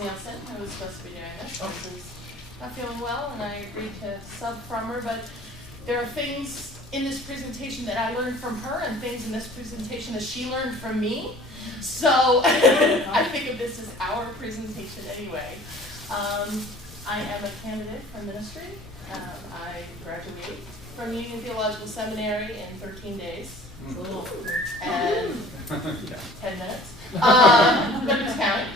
Nielsen, who was supposed to be doing this. This is not feeling well, and I agreed to sub from her, but there are things in this presentation that I learned from her and things in this presentation that she learned from me. So I think of this as our presentation anyway. I am a candidate for ministry. I graduate from Union Theological Seminary in 13 days. It's a little, and 10 minutes. But it's counting.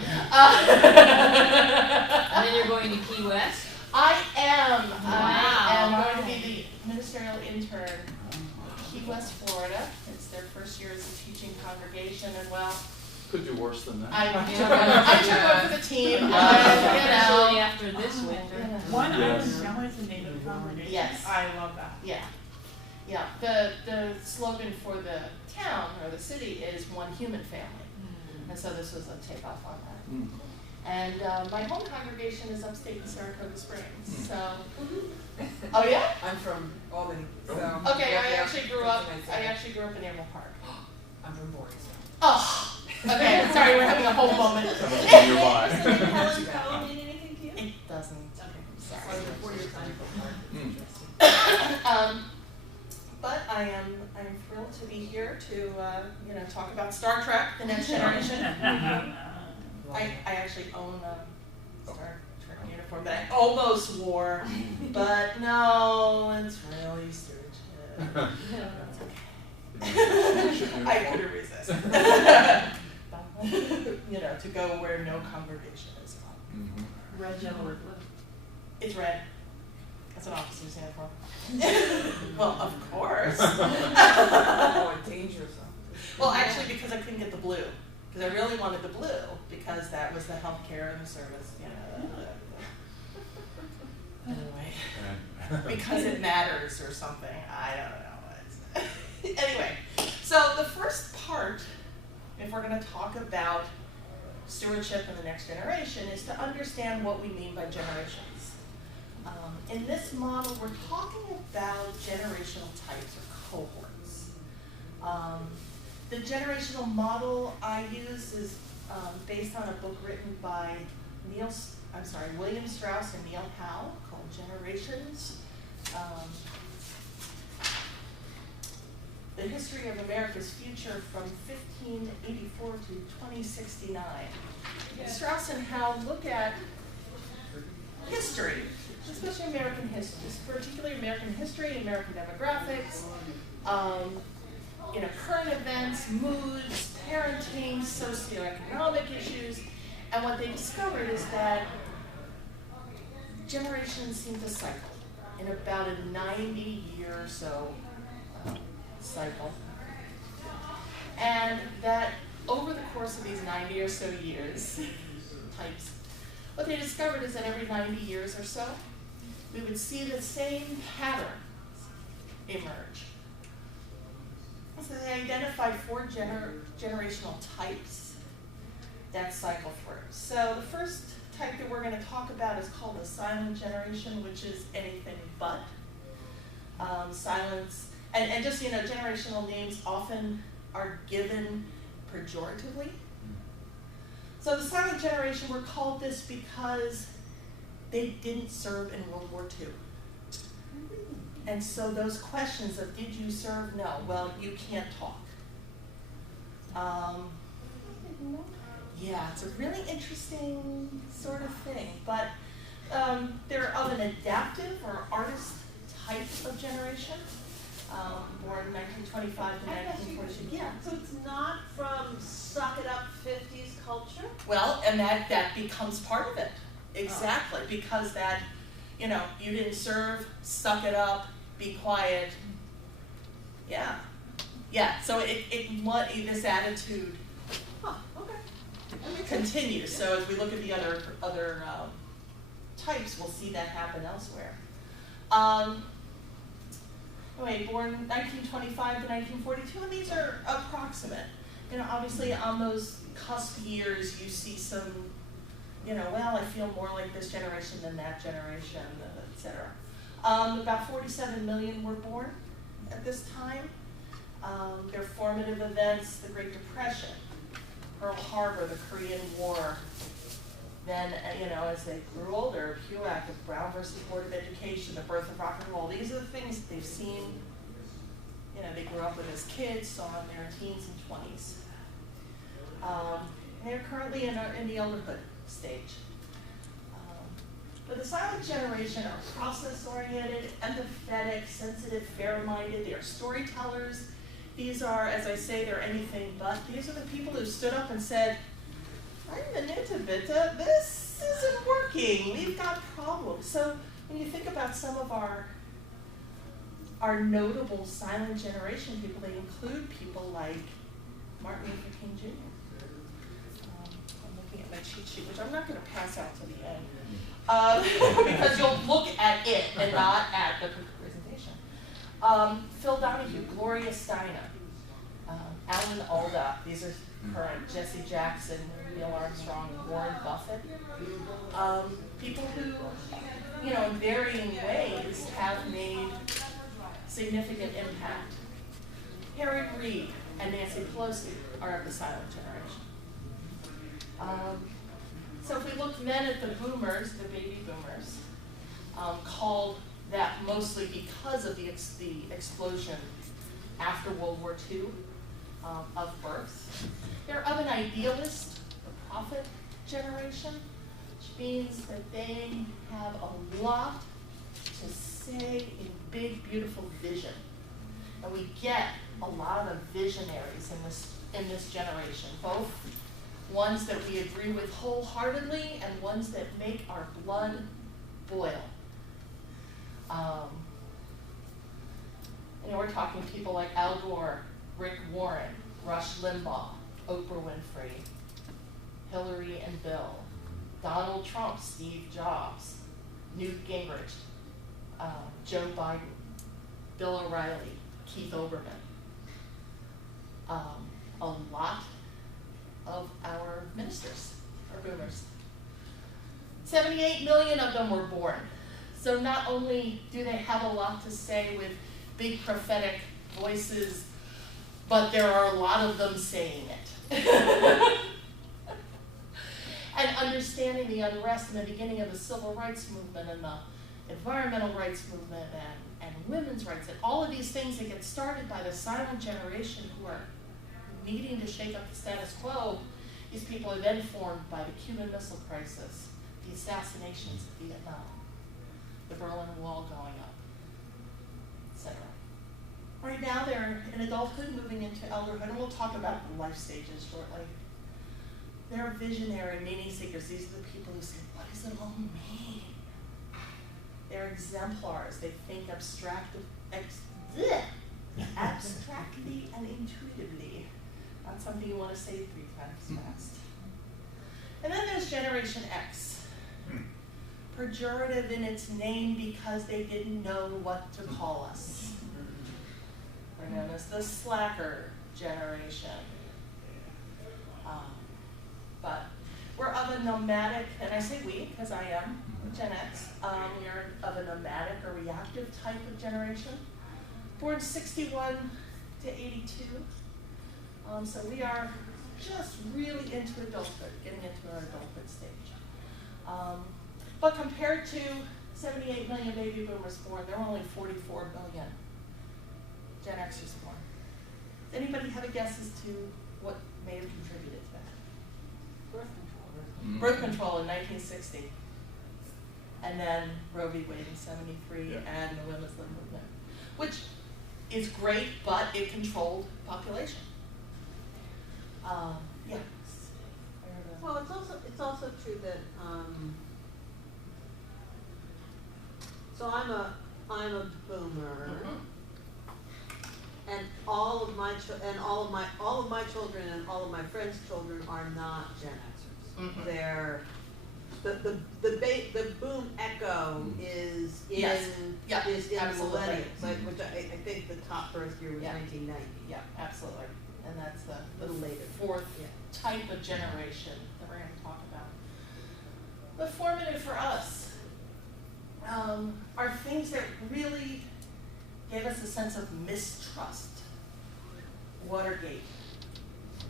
And then you're going to Key West? I am. Wow. I am going to be the ministerial intern in Key West, Florida. It's their first year as a teaching congregation, and well, could do worse than that. I took over the team. Especially after this winter. One island family is the name of the congregation. Yes. I love that. Yeah. Yeah. The slogan for the town or the city is one human family. And so this was a takeoff on that. And my home congregation is upstate in Saratoga Springs. So, oh yeah? I'm from Albany. So Okay, I actually grew up in Emerald Park. I'm from Boise. Oh, okay. Sorry, we're having a whole moment. Nearby. Helen Cove mean anything to you? It doesn't. Okay. Sorry. Before your time. But I am thrilled to be here to talk about Star Trek: The Next Generation. I actually own a Star Trek uniform that I almost wore, but no, it's really Stewardship. I couldn't resist. To go where no congregation is. Red, yellow, or blue? It's red. That's an officer's uniform. Well, of course. Oh, dangerous. Well, actually, because I couldn't get the blue. Because I really wanted the blue, because that was the healthcare and the service, Anyway, because it matters or something. I don't know. Anyway, so the first part, if we're going to talk about stewardship and the next generation, is to understand what we mean by generations. In this model, we're talking about generational types or cohorts. The generational model I use is based on a book written by William Strauss and Neil Howe called Generations. The History of America's Future from 1584 to 2069. Strauss and Howe look at history, especially American history, particularly American history, American demographics, current events, moods, parenting, socioeconomic issues, and what they discovered is that generations seem to cycle in about a 90-year or so cycle, and that over the course of these 90 or so years, types, what they discovered is that every 90 years or so, we would see the same patterns emerge. So they identified 4 generational types that cycle through. So the first type that we're going to talk about is called the silent generation, which is anything but. Silence, and just, generational names often are given pejoratively. So the silent generation, we're called this because they didn't serve in World War II. And so those questions of did you serve? No. Well, you can't talk. Yeah, it's a really interesting sort of thing. But they're of an adaptive or artist type of generation, born 1925 to 1942. Yeah. So it's not from suck-it-up 50s culture? Well, and that becomes part of it. Exactly, because that, you didn't serve, suck it up, be quiet. Yeah. Yeah, so this attitude continues. So as we look at the other types, we'll see that happen elsewhere. Anyway, born 1925 to 1942, and these are approximate. Obviously on those cusp years, you see some, well, I feel more like this generation than that generation, etc. About 47 million were born at this time. Their formative events, the Great Depression, Pearl Harbor, the Korean War, Then, as they grew older, PUAC, the Brown versus Board of Education, the birth of rock and roll, these are the things they've seen, they grew up with as kids, saw in their teens and 20s. They're currently in the elderhood stage. But the silent generation are process-oriented, empathetic, sensitive, fair-minded. They are storytellers. These are, as I say, they're anything but. These are the people who stood up and said, I'm Anita, this isn't working. We've got problems. So when you think about some of our notable silent generation people, they include people like Martin Luther King Jr. I'm looking at my cheat sheet, which I'm not going to pass out to the end, because you'll look at it and not at the presentation. Phil Donahue, Gloria Steinem, Alan Alda, these are current, Jesse Jackson, Neil Armstrong, Warren Buffett. People who, in varying ways have made significant impact. Harry Reid and Nancy Pelosi are of the silent generation. So if we look then at the boomers, the baby boomers, called that mostly because of the explosion after World War II of births. They're of an idealist or prophet generation, which means that they have a lot to say in big, beautiful vision. And we get a lot of visionaries in this generation, both ones that we agree with wholeheartedly and ones that make our blood boil. We're talking people like Al Gore, Rick Warren, Rush Limbaugh, Oprah Winfrey, Hillary and Bill, Donald Trump, Steve Jobs, Newt Gingrich, Joe Biden, Bill O'Reilly, Keith Olbermann. A lot of our ministers are boomers. 78 million of them were born. So not only do they have a lot to say with big prophetic voices, but there are a lot of them saying it. And understanding the unrest in the beginning of the civil rights movement and the environmental rights movement and women's rights, and all of these things that get started by the silent generation who are needing to shake up the status quo. These people are then formed by the Cuban Missile Crisis, the assassinations of Vietnam, the Berlin Wall going up, etc. Right now they're in adulthood, moving into elderhood, and we'll talk about the life stages shortly. They're visionary, meaning seekers. These are the people who say, what does it all mean? They're exemplars. They think abstractly and intuitively. Not something you want to say 3 times fast. And then there's Generation X. Pejorative in its name because they didn't know what to call us. We're known as the slacker generation. But we're of a nomadic, and I say we because I am Gen X, we are of a nomadic or reactive type of generation. Born 61 to 82. So we are just really into adulthood, getting into our adulthood stage. But compared to 78 million baby boomers born, there were only 44 million Gen Xers born. Does anybody have a guess as to what may have contributed to that? Birth control in 1960. And then Roe v. Wade in 73 and the women's lib movement, which is great, but it controlled population. Yeah. Well, it's also true that so I'm a boomer, and all of my children and all of my friends' children are not Gen Xers. They're the boom echo is in the millennials, which I think the top birth year was 1990. Yeah, absolutely. And that's the later fourth type of generation that we're going to talk about. But formative for us are things that really gave us a sense of mistrust. Watergate,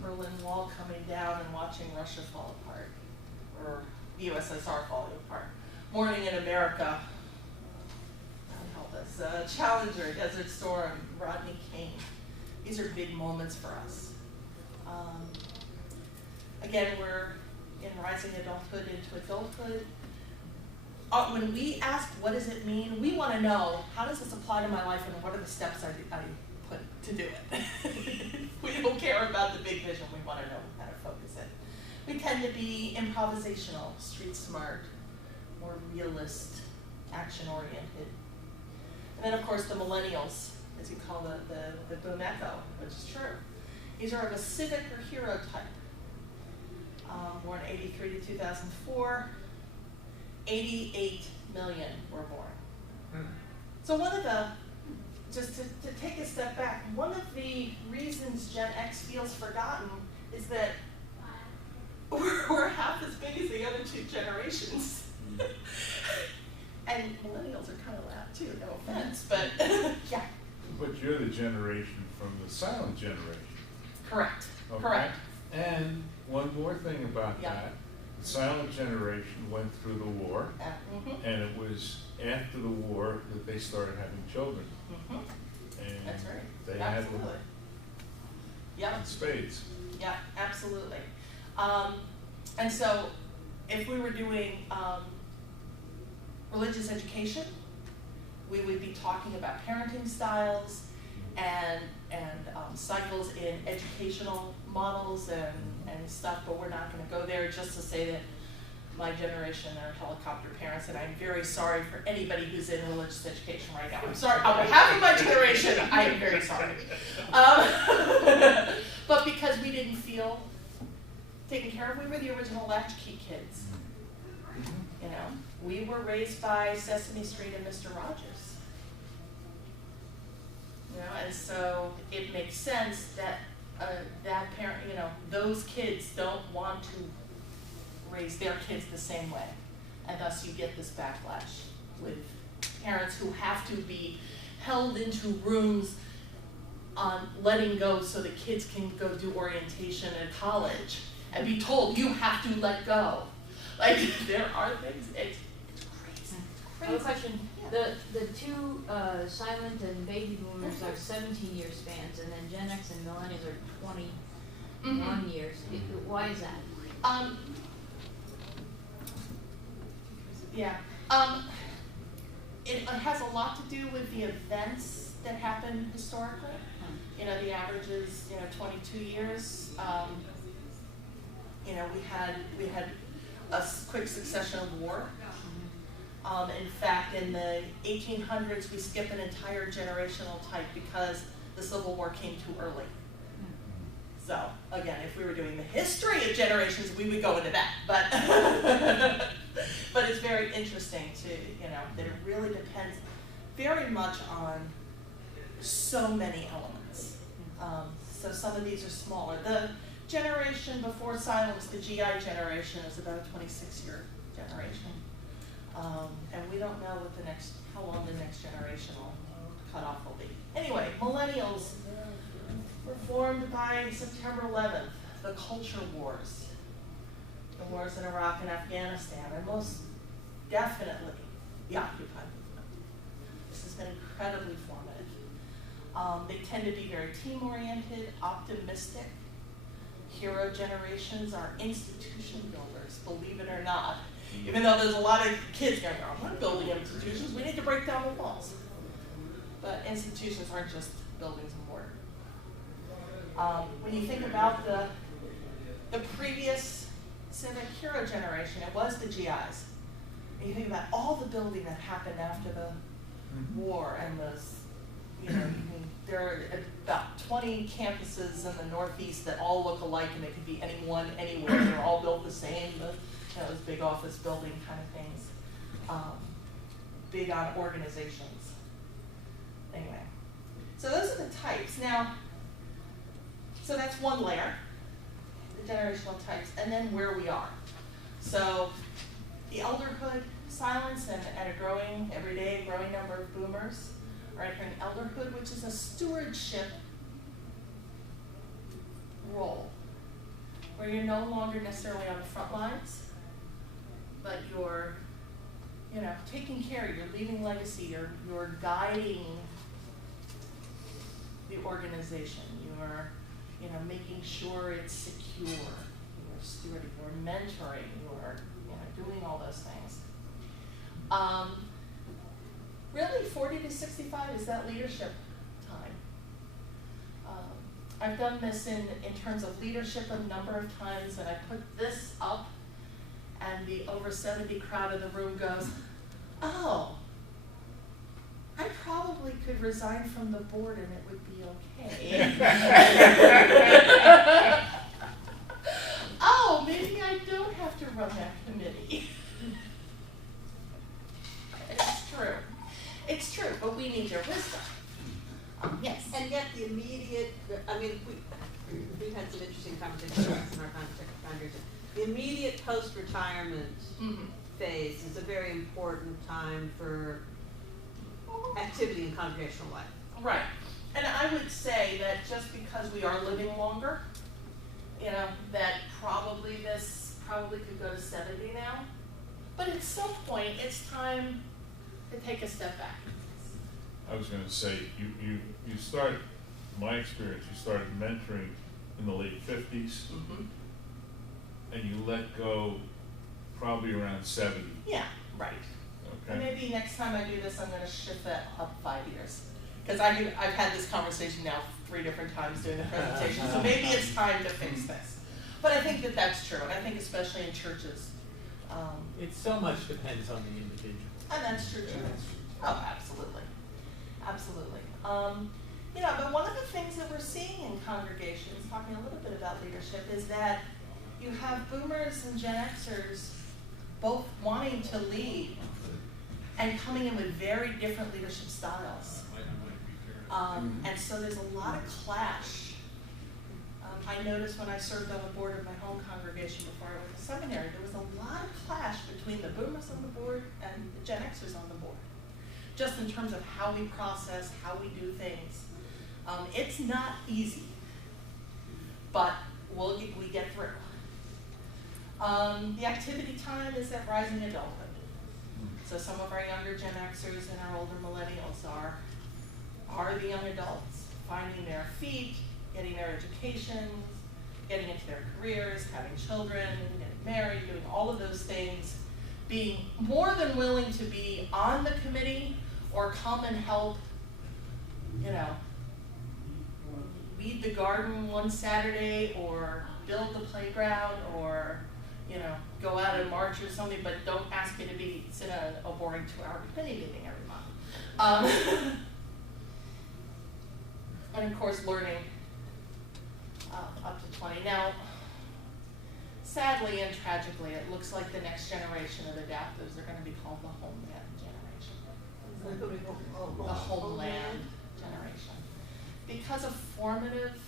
Berlin Wall coming down and watching Russia fall apart, or the USSR falling apart. Morning in America, God help us, Challenger, Desert Storm, Rodney King. These are big moments for us. Again, we're in rising adulthood into adulthood. When we ask what does it mean, we want to know how does this apply to my life and what are the steps I put to do it. We don't care about the big vision, we want to know how to focus it. We tend to be improvisational, street smart, more realist, action oriented. And then of course the millennials, as you call the boom echo, which is true. These are of a civic or hero type. Born 83 to 2004, 88 million were born. So one of the, just to take a step back, one of the reasons Gen X feels forgotten is that we're half as big as the other two generations. And millennials are kind of loud too, no offense, but yeah. But you're the generation from the silent generation. Correct, Okay? correct. And one more thing about Yeah. that, the silent generation went through the war, and it was after the war that they started having children. And That's right. they had Absolutely. them Yeah. in spades. Yeah, absolutely. And so if we were doing religious education, we would be talking about parenting styles and cycles in educational models and stuff, but we're not going to go there. Just to say that my generation are helicopter parents, and I'm very sorry for anybody who's in religious education right now. I'm sorry, on behalf of my generation, I am very sorry. But because we didn't feel taken care of, we were the original latchkey kids. You know, we were raised by Sesame Street and Mr. Rogers. You know, and so it makes sense that that parent, you know, those kids don't want to raise their kids the same way, and thus you get this backlash with parents who have to be held into rooms on letting go so the kids can go do orientation at college and be told you have to let go. Like there are things. It's crazy. I have a question. Yeah. The two silent and baby boomers are 17-year spans, and then Gen X and millennials are 21 years. Why is that? Yeah. It has a lot to do with the events that happen historically. You know, the average is 22 years. You know, we had a quick succession of war. In fact, in the 1800s, we skip an entire generational type because the Civil War came too early. So, again, if we were doing the history of generations, we would go into that. But it's very interesting to, that it really depends very much on so many elements. So some of these are smaller. The generation before silence, the GI generation, is about a 26-year generation. And we don't know how long the next generational cutoff will be. Anyway, millennials were formed by September 11th, the culture wars, the wars in Iraq and Afghanistan, and most definitely the Occupy movement. This has been incredibly formative. They tend to be very team-oriented, optimistic. Hero generations are institution builders, believe it or not. Even though there's a lot of kids going, I'm not building institutions, we need to break down the walls. But institutions aren't just buildings and mortar. When you think about the previous civic hero generation, it was the GIs. And you think about all the building that happened after the war and there are about 20 campuses in the Northeast that all look alike and they could be anyone, anywhere. They're all built the same. Those big office building kind of things. Big on organizations. Anyway, so those are the types. Now, so that's one layer, the generational types, and then where we are. So the elderhood, silence, and a every day growing number of boomers are entering elderhood, which is a stewardship role, where you're no longer necessarily on the front lines, but you're, you know, taking care, you're leaving legacy, you're guiding the organization, you're, you know, making sure it's secure, you're stewarding, you're mentoring, you're, you know, doing all those things. Really, 40 to 65 is that leadership time. I've done this in terms of leadership a number of times, and I put this up, and the over 70 crowd in the room goes, oh, I probably could resign from the board and it would be okay. Oh, maybe I don't have to run that committee. It's true. It's true, but we need your wisdom. Yes. And yet the immediate, I mean, we've had some interesting conversations in our congregation. The immediate post-retirement phase is a very important time for activity in congregational life. Right. And I would say that just because we are living longer, you know, that this probably could go to 70 now. But at some point, it's time to take a step back. I was going to say, you start, my experience, you started mentoring in the late 50s, and you let go probably around 70. Yeah, right. Okay. And maybe next time I do this, I'm going to shift that up 5 years. Because I've had this conversation now 3 different times during the presentation, so maybe it's time to fix this. But I think that that's true, and I think especially in churches. It so much depends on the individual. And that's true too. Oh, absolutely. Absolutely. You know, but one of the things that we're seeing in congregations, talking a little bit about leadership, is that you have boomers and Gen Xers both wanting to lead and coming in with very different leadership styles. And so there's a lot of clash. I noticed when I served on the board of my home congregation before I went to seminary, there was a lot of clash between the boomers on the board and the Gen Xers on the board, just in terms of how we process, how we do things. It's not easy, but we get through. The activity time is that rising adulthood. So some of our younger Gen Xers and our older millennials are the young adults, finding their feet, getting their educations, getting into their careers, having children, getting married, doing all of those things, being more than willing to be on the committee or come and help, you know, weed the garden one Saturday or build the playground or, you know, go out and march or something, but don't ask me to sit in a boring 2-hour committee meeting every month. And of course, learning up to 20. Now, sadly and tragically, it looks like the next generation of adaptives are going to be called the homeland generation. The homeland generation. Because a formative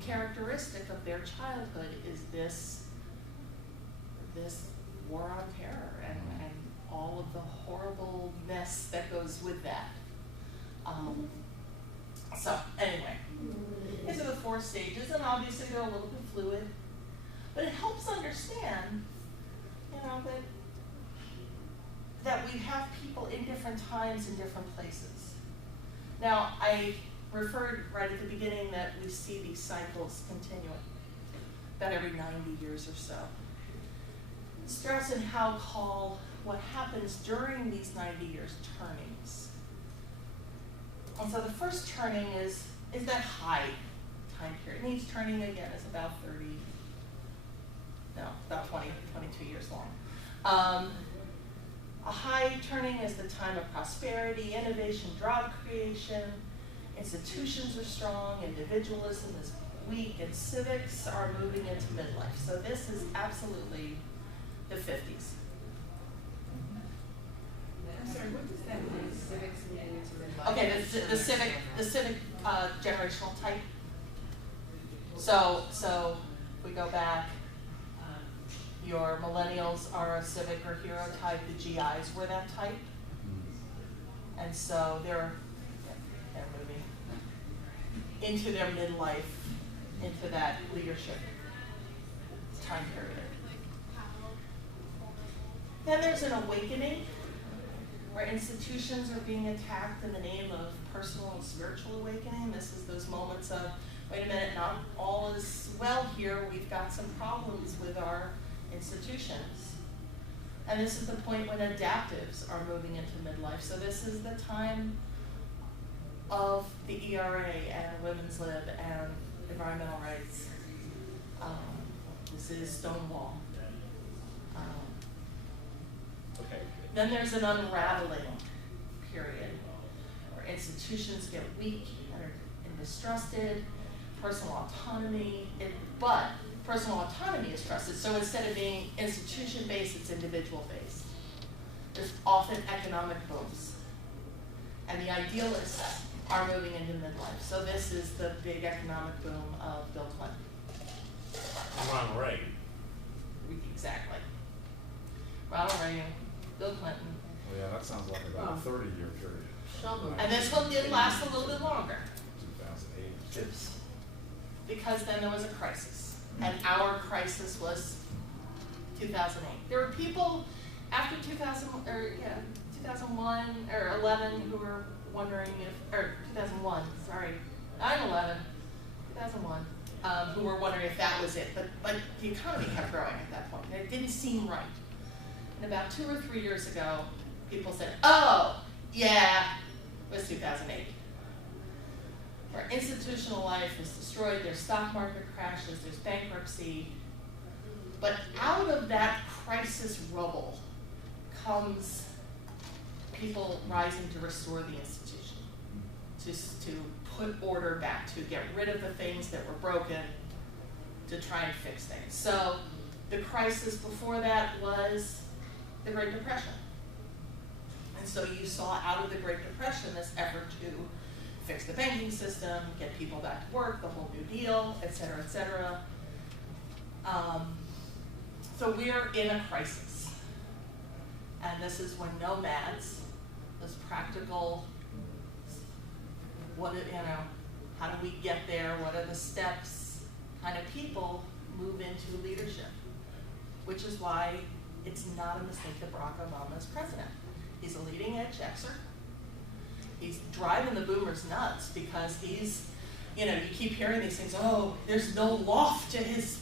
characteristic of their childhood is this war on terror and all of the horribleness that goes with that. So anyway, these are the 4 stages, and obviously they're a little bit fluid, but it helps understand, you know, that we have people in different times in different places. Now, I referred right at the beginning that we see these cycles continuing, about every 90 years or so. Strauss and Howe call what happens during these 90 years turnings. And so the first turning is that high time period. And each turning again is about 22 years long. A high turning is the time of prosperity, innovation, job creation. Institutions are strong, individualism is weak, and civics are moving into midlife. So this is absolutely the 50s. I'm sorry, what does that mean, civics moving into midlife? Okay, the civic generational type. So we go back. Your millennials are a civic or hero type. The GIs were that type, and so they're moving into their midlife, into that leadership time period. Then there's an awakening, where institutions are being attacked in the name of personal and spiritual awakening. This is those moments of, wait a minute, not all is well here. We've got some problems with our institutions. And this is the point when adaptives are moving into midlife. So this is the time of the ERA and women's lib and environmental rights. This is Stonewall. Okay. Then there's an unraveling period where institutions get weak and distrusted, personal autonomy, but personal autonomy is trusted. So instead of being institution-based, it's individual-based. There's often economic booms. And the idealists are moving into midlife. So this is the big economic boom of Bill Clinton. Ronald Reagan. Exactly. Ronald Reagan, Bill Clinton. Well, yeah, that sounds like about a 30-year period. And this one did last a little bit longer. 2008. Because then there was a crisis. And our crisis was 2008. There were people after 2001 or 11 who were wondering if, or 2001, sorry, 9/11, 2001, who were wondering if that was it. But the economy kept growing at that point, and it didn't seem right. And about 2 or 3 years ago, people said, oh, yeah, it was 2008. Where institutional life is destroyed, there's stock market crashes, there's bankruptcy. But out of that crisis rubble comes people rising to restore the institution, to put order back, to get rid of the things that were broken, to try and fix things. So the crisis before that was the Great Depression. And so you saw out of the Great Depression this effort to fix the banking system, get people back to work, the whole New Deal, et cetera, et cetera. So we're in a crisis. And this is when nomads, this practical, how do we get there, what are the steps, kind of people move into leadership. Which is why it's not a mistake that Barack Obama is president. He's a leading edge Xer. He's driving the boomers nuts because he's, you keep hearing these things, oh, there's no loft to his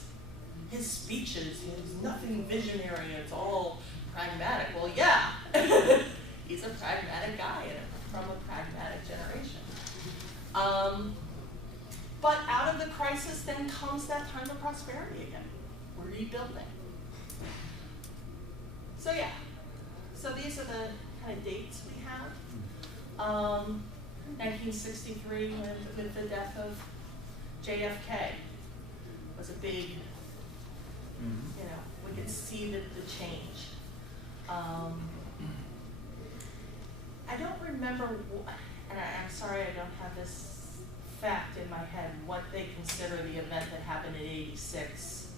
speeches, he's nothing visionary, it's all pragmatic. Well, yeah, he's a pragmatic guy from a pragmatic generation. But out of the crisis then comes that time of prosperity again. We're rebuilding. So yeah, so these are the kind of dates we have. 1963 with the death of JFK was a big, we could see the change. I don't remember, and I'm sorry I don't have this fact in my head, what they consider the event that happened in '86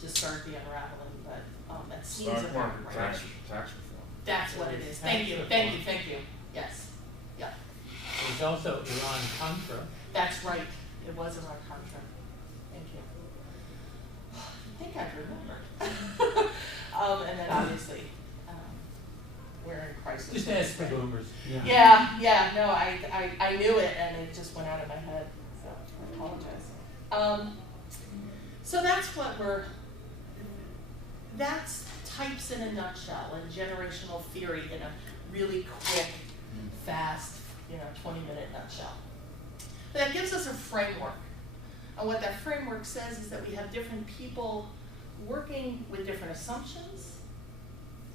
to start the unraveling, but that seems Stock about market right. tax reform. That's what it is. Thank you. Yes. Yeah. There's also Iran-Contra. That's right. It was Iran-Contra. Thank you. I think I remember. And then obviously, we're in crisis. Just ask the boomers. Yeah. No, I knew it, and it just went out of my head. So I apologize. So that's what that's types in a nutshell, and generational theory in a really quick, fast, 20-minute nutshell. But that gives us a framework. And what that framework says is that we have different people working with different assumptions,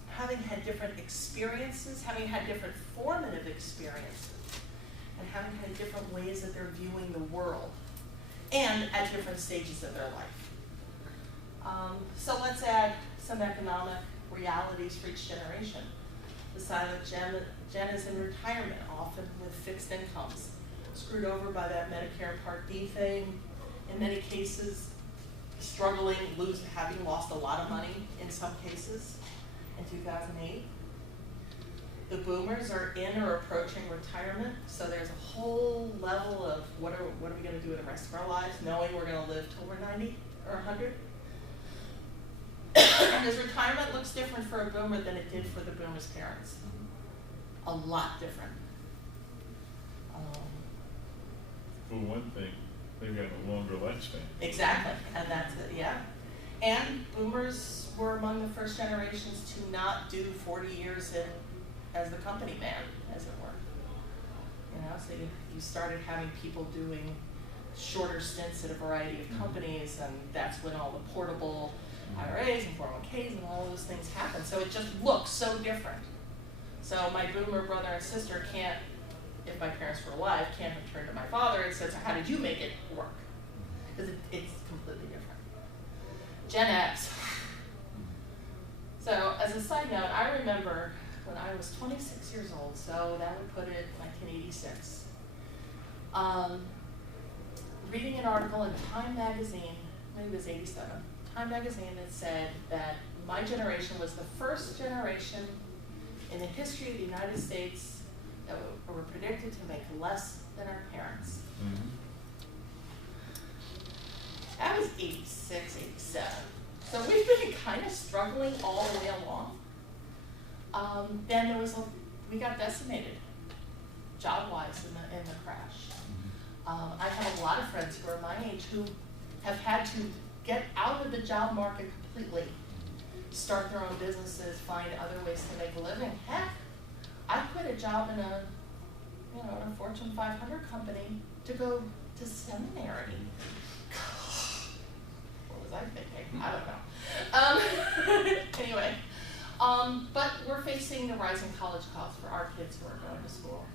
having had different experiences, having had different formative experiences, and having had different ways that they're viewing the world, and at different stages of their life. So let's add some economic realities for each generation. The silent gen is in retirement, often with fixed incomes, screwed over by that Medicare Part D thing. In many cases, struggling, having lost a lot of money in some cases in 2008. The boomers are in or approaching retirement, so there's a whole level of what are we going to do with the rest of our lives, knowing we're going to live till we're 90 or 100. different, is retirement looks different for a boomer than it did for the boomer's parents. A lot different. For one thing, they've got a longer lifespan. Exactly, and that's it, yeah. And boomers were among the first generations to not do 40 years as the company man, as it were. You know, so you started having people doing shorter stints at a variety of companies, and that's when all the portable IRAs and 401ks and all those things happened. So it just looks so different. So my boomer brother and sister can't, if my parents were alive, can't have turned to my father and said, so how did you make it work? Because it's completely different. Gen X. So as a side note, I remember when I was 26 years old, so that would put it 1986. Reading an article in Time magazine, maybe it was 87, Time magazine that said that my generation was the first generation in the history of the United States that were predicted to make less than our parents. Mm-hmm. That was 86, 87. So we've been kind of struggling all the way along. Then there was we got decimated, job-wise in the crash. I have a lot of friends who are my age who have had to get out of the job market completely, start their own businesses, find other ways to make a living. Heck, I quit a job in a Fortune 500 company to go to seminary. What was I thinking? I don't know. Anyway, but we're facing the rising college costs for our kids who are going to school,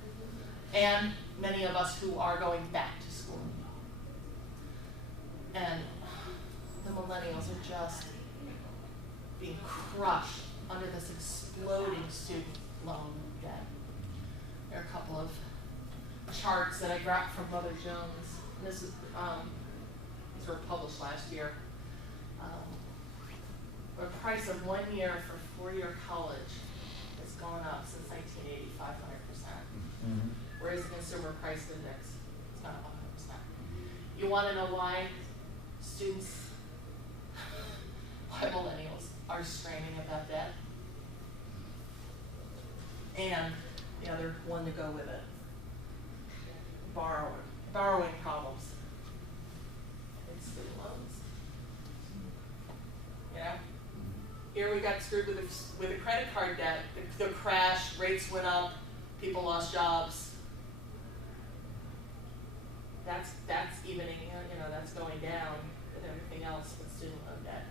and many of us who are going back to school. And the millennials are just being crushed under this exploding student loan debt. There are a couple of charts that I grabbed from Mother Jones. And this is these were published last year. The price of 1 year for four-year college has gone up since 1980, 500%. Mm-hmm. Whereas the consumer price index has gone up 100%. You want to know why students, why millennials are straining about debt? And the other one to go with it, borrowing problems. It's student loans. You know? Here we got screwed with a credit card debt. The crash, rates went up, people lost jobs. That's evening, that's going down with everything else with student loan debt.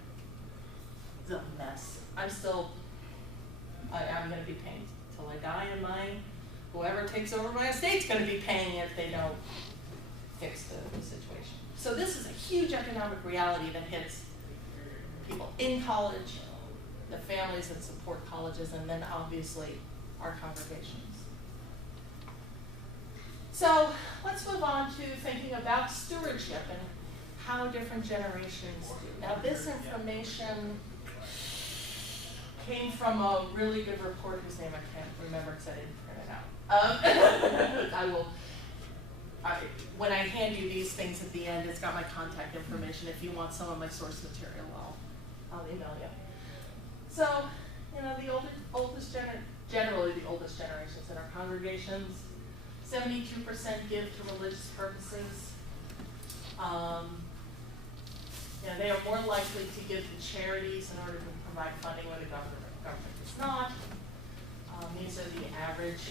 It's a mess. I'm going to be paying till I die, and whoever takes over my estate's going to be paying if they don't fix the situation. So this is a huge economic reality that hits people in college, the families that support colleges, and then obviously our congregations. So let's move on to thinking about stewardship and how different generations do. Now this information came from a really good report whose name I can't remember because I didn't print it out. When I hand you these things at the end, it's got my contact information. If you want some of my source material, I'll email you. So, generally the oldest generations in our congregations, 72% give to religious purposes. They are more likely to give to charities in order to provide funding where the government does not. These are the average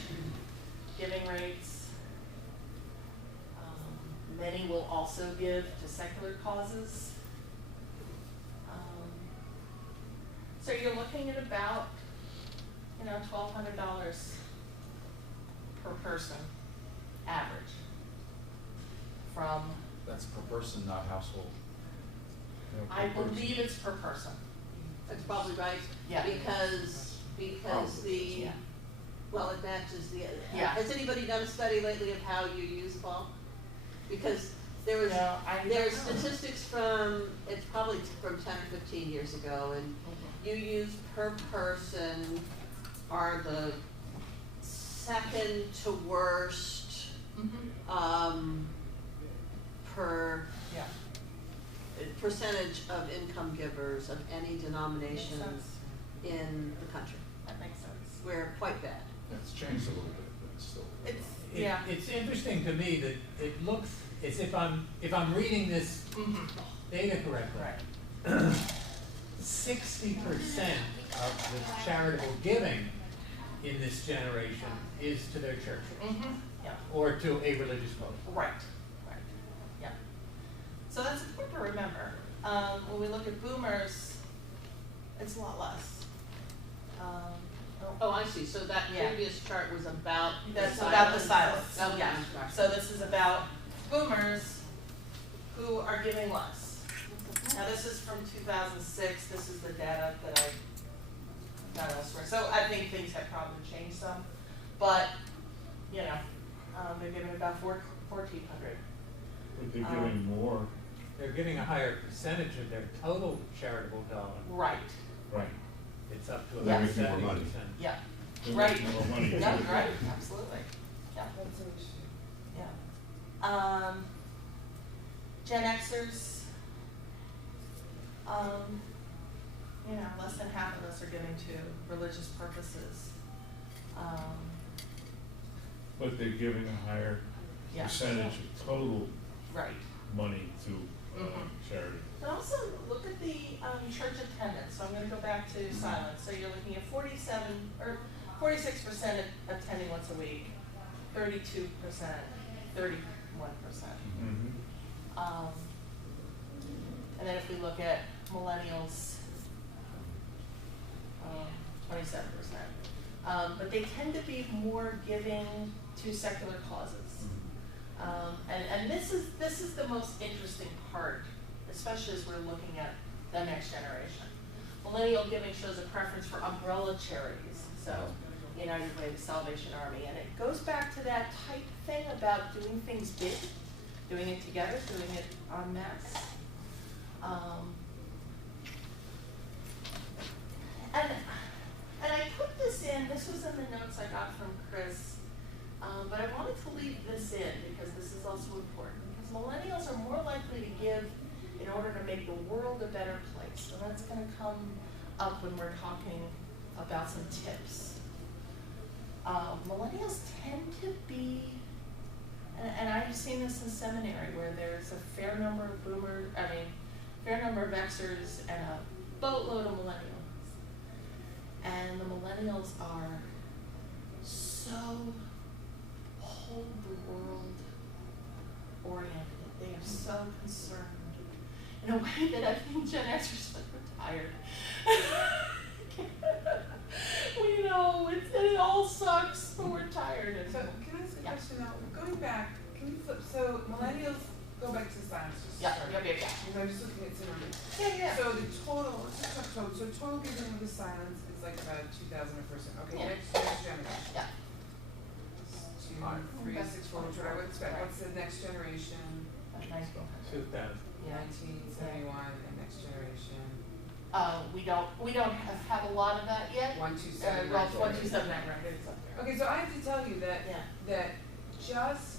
giving rates. Many will also give to secular causes. So you're looking at about, $1,200 per person, average. That's per person, not household. I believe it's per person. That's probably right. Yeah. Because Yeah. well, it matches the. Yeah. Has anybody done a study lately of how you use Paul? Because there was No, there's statistics it's probably from 10 or 15 years ago, and you use per person are the second to worst per percentage of income givers of any Makes denomination sense. in the country. That makes sense. We're quite bad. It's changed a little bit, but it's still. It's, yeah. It's interesting to me that it looks as if I'm reading this Mhm. data correctly. Right. 60% of the charitable giving in this generation is to their church Mhm. Yeah. or to a religious cause. Right. Right. Yeah. So that's important to remember. When we look at boomers, it's a lot less. Oh, I see, so that Yeah. previous chart was about the That's silence. about the silence. Okay, Yeah. I'm sorry. So this is about boomers who are giving less. Now, this is from 2006. This is the data that I got elsewhere. So I think things have probably changed some, but you know, they're giving about 1,400. But they're giving more. They're giving a higher percentage of their total charitable dollar. Right. Right. It's up to Yeah. about They're making more money. 70%. Yeah. They're Right. making more money. Yeah. too. Right. Absolutely. Yeah. That's an issue. Yeah. Gen Xers, you know, less than half of us are giving to religious purposes. But they're giving a higher Yeah. percentage of total Right. money to Mhm. charity. But also look at the church attendance. So I'm going to go back to silence. So you're looking at 46% attending once a week, 32%, 31%. Mm-hmm. And then if we look at millennials, 27%. But they tend to be more giving to secular causes. And this is the most interesting part, especially as we're looking at the next generation. Millennial giving shows a preference for umbrella charities. So, United Way, the Salvation Army, and it goes back to that type thing about doing things big, doing it together, doing it en masse. And I put this in, this was in the notes I got from Chris, but I wanted to leave this in because this is also important. Because millennials are more likely to give in order to make the world a better place. So that's going to come up when we're talking about some tips. Millennials tend to be, and I've seen this in seminary where there's a fair number of fair number of Xers and a boatload of millennials. And the millennials are so whole the world oriented. They are so concerned in a way that I think Gen Xers are tired. We know it all sucks, but we're tired. And So can I ask a Yeah. question now? Going back, can you flip, so millennials, go back to silence, just to yeah, start. yeah. Because I'm just looking at some numbers. Yeah. So the total, let's just talk total, so total giving with the silence is like about 2,000 a person. Okay, Yeah. next generation. Yeah. 2, Alright. 3, 6, 4, which I would expect. Right. What's the next generation? Nice book. 2,000. Yeah. 1971 and next generation. We don't have a lot of that yet. 127. Well, 127, right, it's up there. Okay, so I have to tell you that Yeah. that just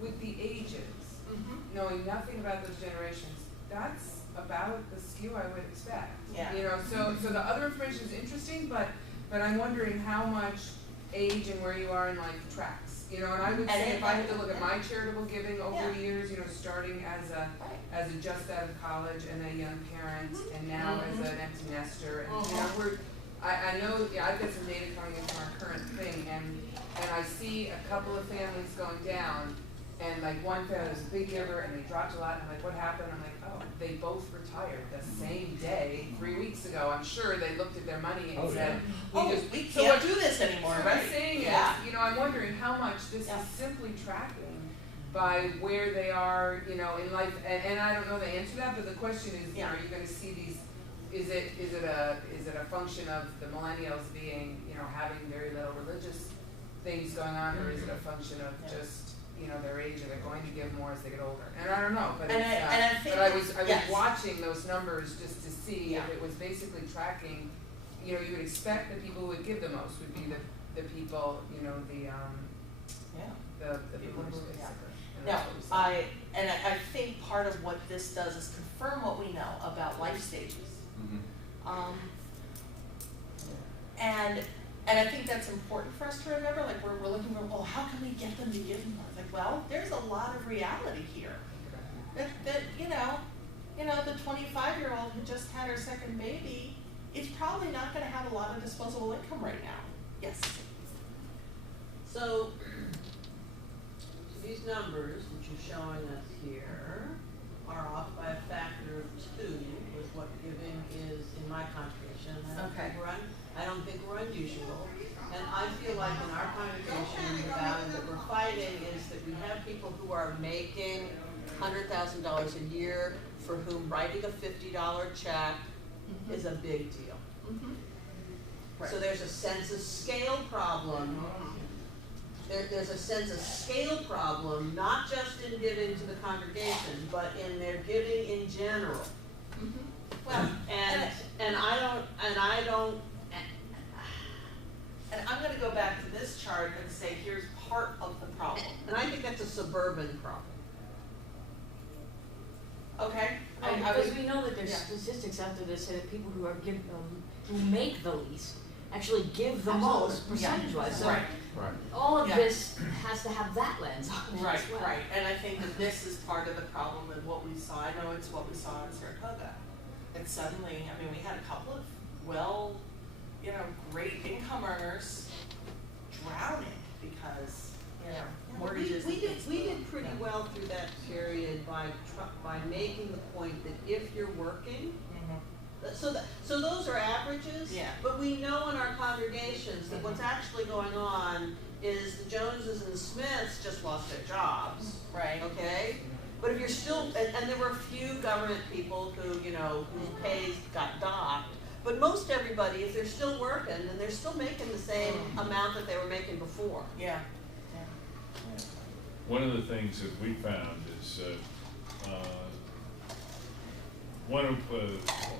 with the ages, Mm-hmm. knowing nothing about those generations, that's about the skew I would expect. Yeah. You know, so the other information is interesting, but I'm wondering how much age and where you are in life tracks. You know, and I would say if I had to look at my charitable giving over the years, you know, starting as a just out of college and a young parent, and now as an empty nester, and you know, I know, I've got some data coming in from our current thing, and I see a couple of families going down, and like one family was a big giver and they dropped a lot, and I'm like, what happened? I'm like, oh, they both retired the same day 3 weeks ago. I'm sure they looked at their money and said, we So can't do this anymore, so right? what I'm saying is, you know, I'm wondering how much this is simply tracking by where they are, you know, in life, and I don't know the answer to that, but the question is, you know, are you gonna see these, is it a function of the millennials being, you know, having very little religious things going on, or is it a function of just, you know, their age, and they're going to give more as they get older? And I don't know, but And I think, but I was watching those numbers just to see if it was basically tracking, you know, you would expect the people who would give the most would be the people, you know, the people who- basically. And No, that's what we said. I think part of what this does is confirm what we know about life stages. And I think that's important for us to remember, like we're looking for, well, how can we get them to give more? It's like, well, there's a lot of reality here. That you know, the 25-year-old who just had her second baby is probably not gonna have a lot of disposable income right now. Yes. So these numbers that you're showing us here are off by a factor of 2 with what giving is in my congregation. I don't think we're unusual. And I feel like in our congregation, the battle that we're fighting is that we have people who are making $100,000 a year for whom writing a $50 check is a big deal. Right. So there's a sense of scale problem. There's a sense of scale problem, not just in giving to the congregation, but in their giving in general. Well, And I'm gonna go back to this chart and say, here's part of the problem. And I think that's a suburban problem. Okay? Because we know that there's yeah. statistics out there that say that people who are who make the least actually give the Absolutely. most percentage-wise. So Right. Right. all of Yeah. this has to have that lens on it Right, as well. right, and I think that this is part of the problem with what we saw. I know it's what we saw in Saratoga. And suddenly, I mean, we had a couple of great income earners drowning because, mortgages. We did pretty well through that period by making the point that if you're working, so those are averages. Yeah. But we know in our congregations that what's actually going on is the Joneses and the Smiths just lost their jobs. Right. Okay? But if you're still, and there were a few government people who, whose pays got docked, but most everybody, if they're still working, then they're still making the same amount that they were making before. Yeah. One of the things that we found is,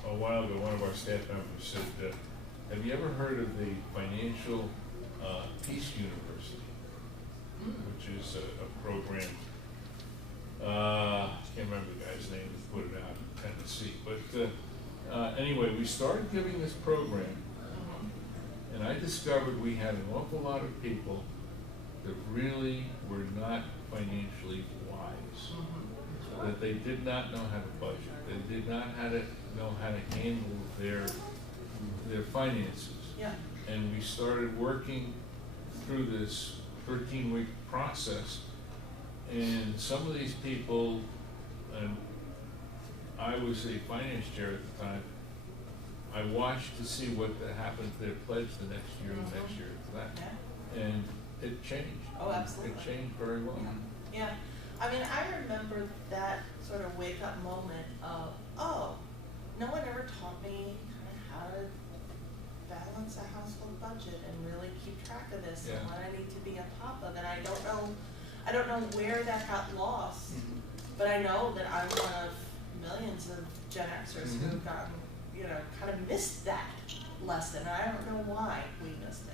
a while ago, one of our staff members said, have you ever heard of the Financial Peace University, which is a program, I can't remember the guy's name who put it out in Tennessee, but anyway, we started giving this program, and I discovered we had an awful lot of people that really were not financially wise, that they did not know how to budget, they did not know how to handle their finances. Yeah. And we started working through this 13-week process, and some of these people, and I was a finance chair at the time, I watched to see what happened to their pledge the next year and the next year to that. Yeah. And it changed. Oh, absolutely. It changed very well. Yeah. I mean, I remember that sort of wake up moment of, oh, no one ever taught me how to balance a household budget and really keep track of this and what I need to be on top of. And I don't know where that got lost, but I know that I'm one of millions of Gen Xers who've gotten, kind of missed that lesson. And I don't know why we missed it.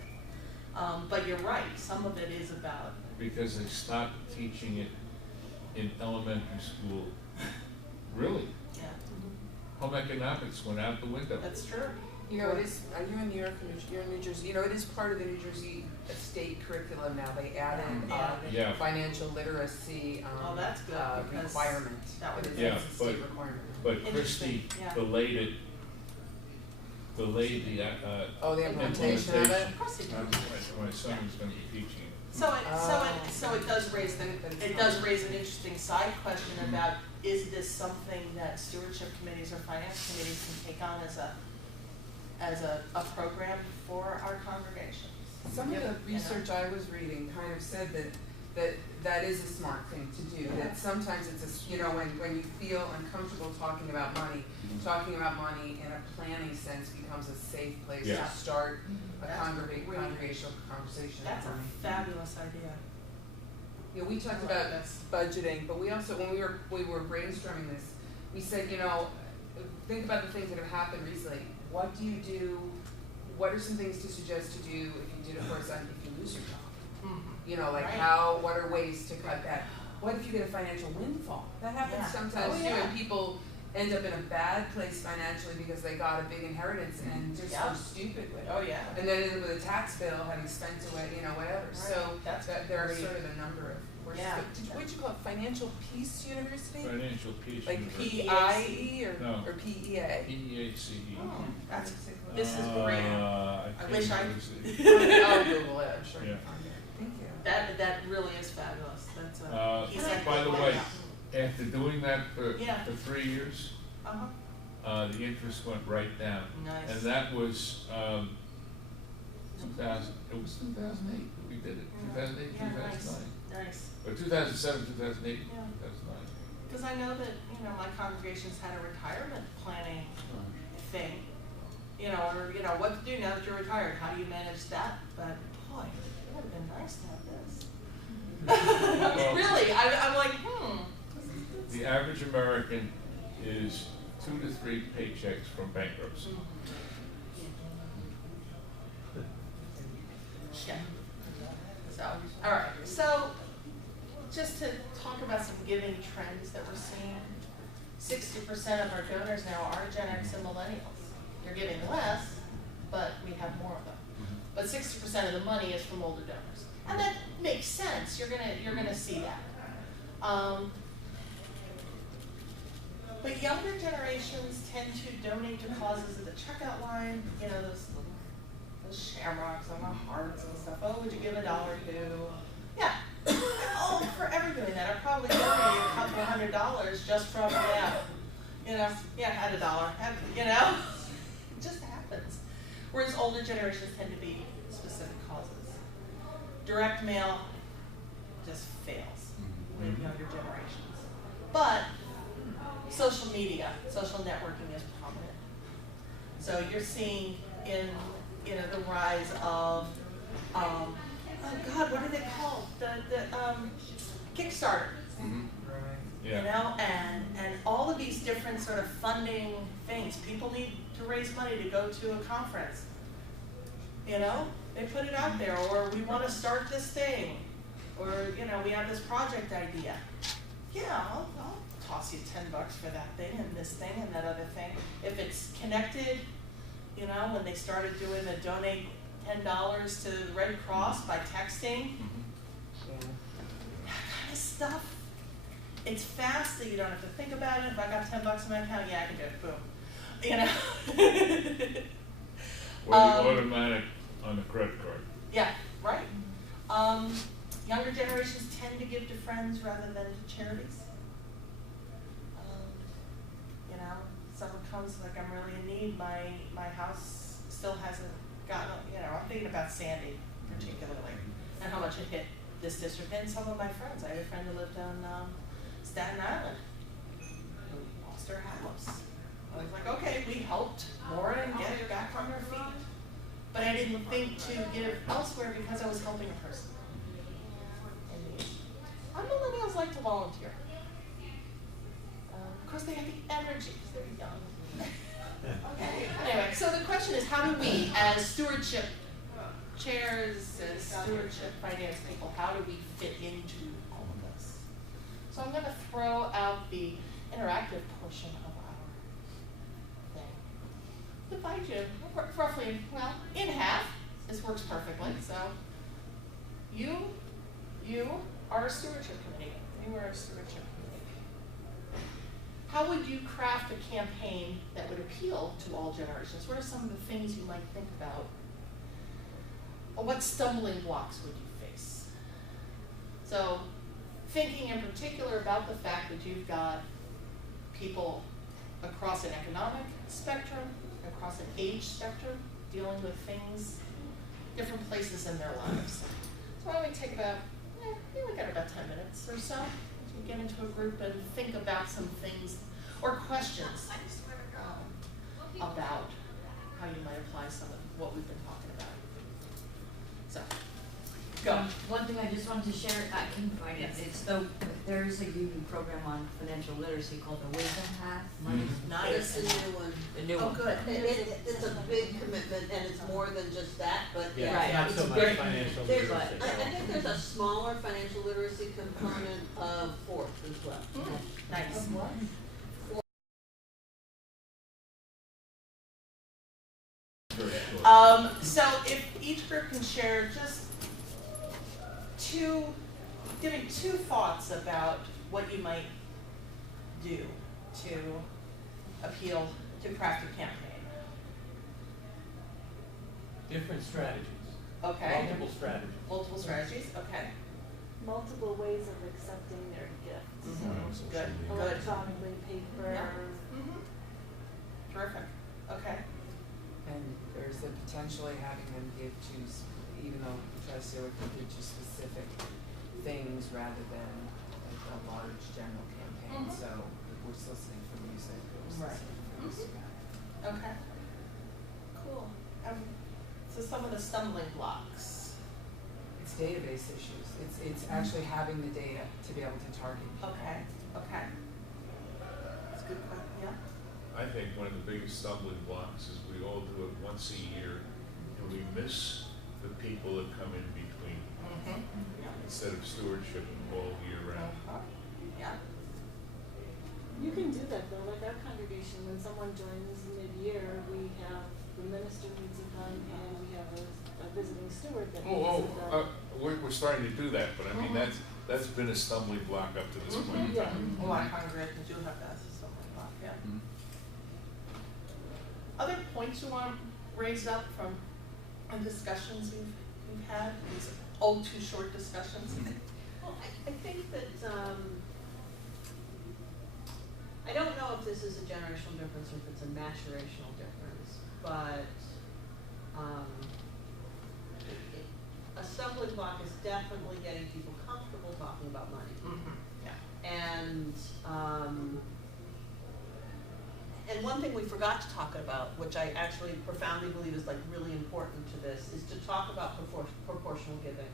But you're right, some of it is about. Because they stopped teaching it in elementary school. Really? Yeah. Home economics went out the window. That's true. It is, you're in New York, you're in New Jersey, it is part of the New Jersey state curriculum now, they add in financial literacy Oh, that's good, because requirement. that would- It is Yeah, a state requirement. But Christie Interesting, delayed the The implementation of it? Of course it My does. son was going to be teaching it. So it does raise an interesting side question about, is this something that stewardship committees or finance committees can take on as a program for our congregations? Some of the research I was reading kind of said that is a smart thing to do, that sometimes it's when you feel uncomfortable talking about money in a planning sense becomes a safe place to start a congregational conversation That's about money. a fabulous idea. We talked about budgeting, but we also, when we were brainstorming this, we said, think about the things that have happened recently. What do you do? What are some things to suggest to do if you did, of course, if you lose your job? What are ways to cut that? what if you get a financial windfall? That happens Yeah. sometimes Oh, too, yeah. and people end up in a bad place financially because they got a big inheritance and just Yeah. were stupid with it. Oh, yeah. And then end up with a tax bill having spent away, you know, whatever. So That's there are great. sort of a number of courses. Yeah. What'd you call it? Financial Peace University? Financial Peace Like University. PIE or No. or PEA? PEACE. Oh, that's, this is great. I wish I- can't see. I'll Google it, I'm sure you Yeah. can find it. Thank you. That really is fabulous. That's he said By the that. way, after doing that for Yeah. 3 years, Uh-huh. the interest went right down. Nice. And that was 2000, it was 2008 that we did it, 2008, Yeah, nice. 2009. Nice. Or 2007, 2008, Yeah. 2009. Because I know that, my congregation's had a retirement planning thing. Or, what to do now that you're retired, how do you manage that? But boy, it would have been nice to have this. Well, Really, I'm like, The average American is 2 to 3 paychecks from bankruptcy. Yeah. So, all right. So, just to talk about some giving trends that we're seeing, 60% of our donors now are Gen X and millennials. They're giving less, but we have more of them. But 60% of the money is from older donors, and that makes sense. You're gonna see that. But younger generations tend to donate to causes at the checkout line. Those shamrocks on the hearts and stuff. Oh, would you give $1 to? Yeah. Oh, forever doing that. I probably donated a couple of $100 just from that. Had $1. It just happens. Whereas older generations tend to be specific causes. Direct mail just fails with younger generations. But social media, social networking is prominent. So you're seeing in the rise of oh God, what are they called? The Kickstarter. Yeah. And all of these different sort of funding things. People need to raise money to go to a conference. They put it out there, or we want to start this thing, or we have this project idea. Yeah, I'll toss you $10 for that thing and this thing and that other thing. If it's connected, when they started doing the donate $10 to the Red Cross by texting, that kind of stuff. It's fast, so you don't have to think about it. If I got $10 in my account, yeah, I can do it. Boom. Or the automatic on the credit card. Yeah, right. Younger generations tend to give to friends rather than to charities. Someone comes like, I'm really in need. My house still hasn't gotten. I'm thinking about Sandy particularly and how much it hit this district. And some of my friends. I had a friend who lived on Staten Island who lost her house. I was like, okay, we helped Lauren get her back on her feet. But I didn't think to give elsewhere because I was helping a person in need. Our millennials like to volunteer. Of course, they have the energy because they're young. Okay. Anyway, so the question is, how do we, as stewardship chairs, as stewardship finance people, how do we fit into all of this? So I'm going to throw out the interactive portion of our thing. Divide you roughly, in half. This works perfectly. So you are a stewardship committee. You are a stewardship committee. How would you craft a campaign that would appeal to all generations? What are some of the things you might think about? Or what stumbling blocks would you face? So thinking in particular about the fact that you've got people across an economic spectrum, across an age spectrum, dealing with things, different places in their lives. So why don't we take about, we got about 10 minutes or so to get into a group and think about some things or questions about how you might apply some of what we've been talking about. So, go. One thing I just wanted to share, I can find it. There's a UV program on financial literacy called the Wisdom Path. Nice. It's the new one. The new Oh, one. good. It's a big commitment, and it's more than just that, but Yeah, Right. it's not It's so a much very- financial there's, literacy. I think there's a smaller financial literacy component of fourth as well. Nice. Very short. So if each group can share just giving two thoughts about what you might do to appeal, to craft a campaign. Different strategies, Okay. multiple strategies. Multiple strategies, okay. Multiple ways of accepting their gifts. Mhm. Good, good. Electronically, paper. Yeah. Mhm. Terrific, okay. And there's the potentially having them give to, even though Facilitator could give to specific things rather than like a large general campaign, Mhm. so we're soliciting for music, we're Right. soliciting for this. Okay. Cool. So some of the stumbling blocks. It's database issues, it's actually having the data to be able to target people. Okay, okay. That's a good question, yeah. I think one of the biggest stumbling blocks is we all do it once a year, and we miss the people that come in between, instead of stewardship all year round. Yeah. You can do that though, like our congregation, when someone joins mid-year, we have, the minister meets with them and we have a visiting steward that meets with them. We're starting to do that, but I mean, that's been a stumbling block up to this point in Yeah. time. A lot of congregations do have that, so stumbling block, yeah. Other points you want raised up from discussions we've had, these all too short discussions? Well, I think that, I don't know if this is a generational difference or if it's a maturational difference, but, a stumbling block is definitely getting people comfortable talking about money. Yeah. And one thing we forgot to talk about, which I actually profoundly believe is like really important to this, is to talk about proportional giving.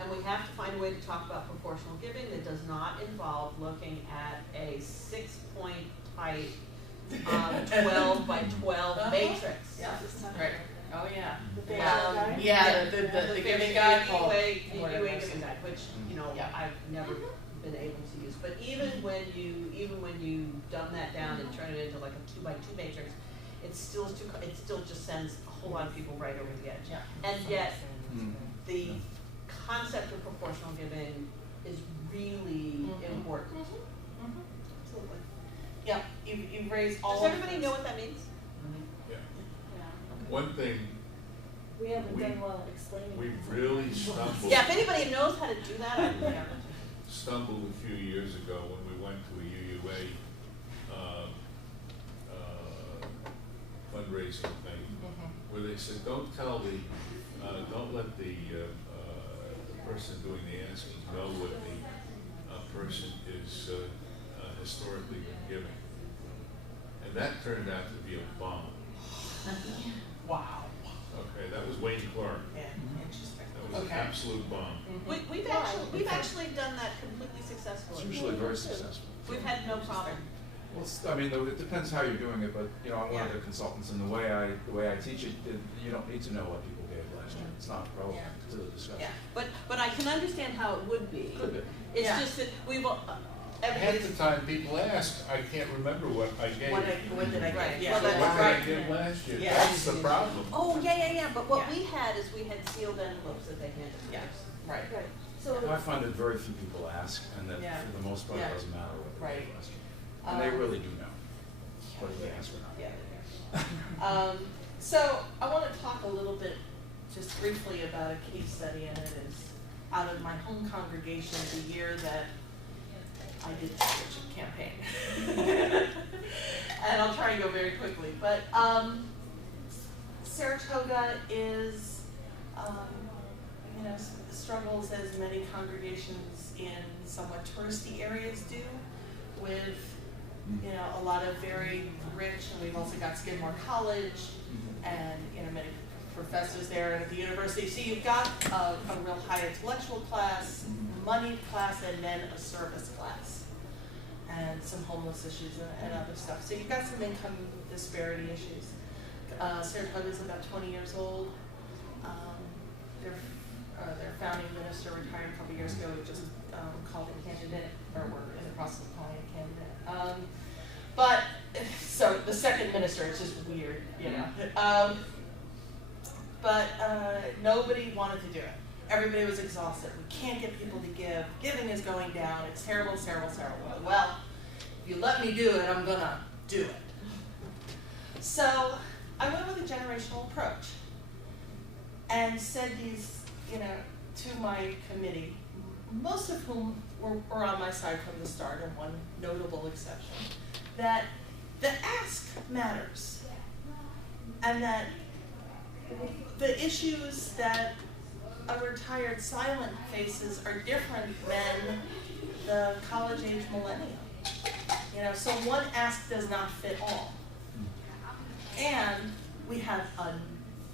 And we have to find a way to talk about proportional giving that does not involve looking at a 6-point type 12 by 12 matrix. Yeah, right. Oh, yeah. The big guy. Yeah, the giving guide. UA giving guide, which, you know, Yeah. I've never been able to use. But even when you dumb that down and turn it into like a 2 by 2 matrix, it still just sends a whole lot of people right over the edge. Yeah. And yet, the concept of proportional giving is really important. Absolutely. Yeah, you've raised all Does of everybody those. know what that means? Yeah. Yeah. One thing, We haven't We- done well at explaining. we it. really stumbled. Yeah, if anybody knows how to do that, I'd be happy. Stumbled a few years ago when we went to a UUA fundraising thing, where they said, don't let the person doing the asking know what the person is historically been giving. And that turned out to be a bomb. Wow. Okay, that was Wayne Clark. Yeah, interesting. That was an Okay. absolute bomb. We've actually done that completely successfully. It's usually very successful. We've had no problem. Well, I mean, it depends how you're doing it, but, you know, I'm one of the consultants, and the way I teach it, you don't need to know what people gave last year. It's not relevant to the discussion. Yeah, but I can understand how it would be. Could be. It's Yeah. just that we've, Half everybody's, the time people ask, I can't remember what I gave. What did I Right. get? Yeah. Well, So that's what did I right. give last year? Yeah. That's the problem. oh, yeah, but what Yeah. we had is we had sealed envelopes that they handed to Yeah. us. Right. Right, so. I find that very few people ask, and that Yeah. for the most part, Yeah. it doesn't matter what they Right. gave last year. And they really do know, whether they answer or not. Yeah. So I want to talk a little bit, just briefly, about a case study, and it is out of my home congregation, the year that I did the stewardship campaign. And I'll try and go very quickly, but Saratoga is, struggles as many congregations in somewhat touristy areas do, with a lot of very rich, and we've also got Skidmore College, and many professors there at the university. So you've got a real high intellectual class, money class, and then a service class. and some homeless issues and other stuff. So you've got some income disparity issues. Saratoga is about 20 years old. Their founding minister retired a couple years ago. We just called a candidate, or we're in the process of calling a candidate. But so the second minister, it's just weird, you know. But nobody wanted to do it. Everybody was exhausted. We can't get people to give. Giving is going down. It's terrible, terrible, terrible. Well, if you let me do it, I'm gonna do it. So I went with a generational approach and said these, you know, to my committee, most of whom were on my side from the start, and one notable exception, that the ask matters, and that the issues that a retired silent faces are different than the college-age millennial. You know, so one ask does not fit all. And we have a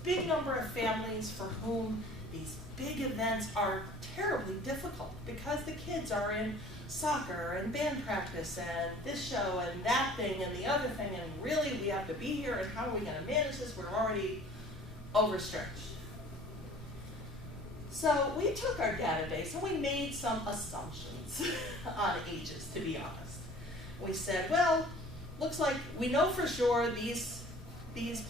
big number of families for whom these big events are terribly difficult because the kids are in soccer and band practice and this show and that thing and the other thing, and really we have to be here, and how are we going to manage this? We're already overstretched. So we took our database and we made some assumptions on ages, to be honest. We said, well, looks like we know for sure these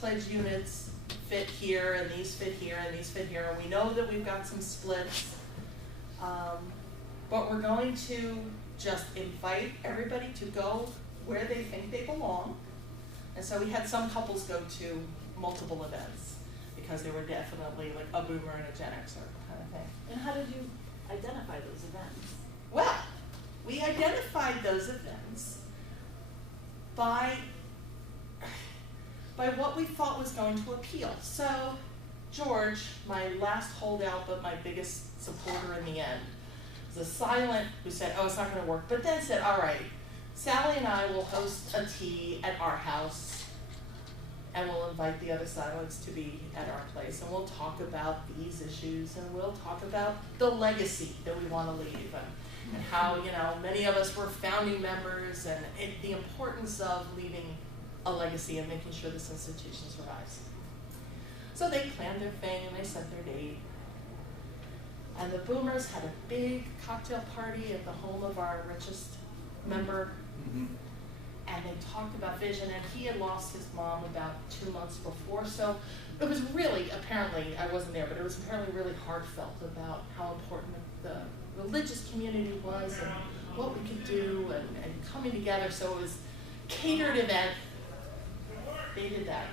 pledge units fit here, and these fit here, and these fit here. We know that we've got some splits, but we're going to just invite everybody to go where they think they belong. And so we had some couples go to multiple events because they were definitely like a boomer and a Gen Xer kind of thing. And how did you identify those events? Well, we identified those events by what we thought was going to appeal. So George, my last holdout but my biggest supporter in the end, was a silent who said, oh, it's not going to work, but then said, all right, Sally and I will host a tea at our house, and we'll invite the other silents to be at our place, and we'll talk about these issues, and we'll talk about the legacy that we want to leave, and how, you know, many of us were founding members, and the importance of leaving a legacy and making sure this institution survives. So they planned their thing and they set their date. And the boomers had a big cocktail party at the home of our richest member. And they talked about vision, and he had lost his mom about 2 months before. So it was really, apparently, I wasn't there, but it was apparently really heartfelt about how important the religious community was and what we could do and coming together. So it was a catered event. They did that.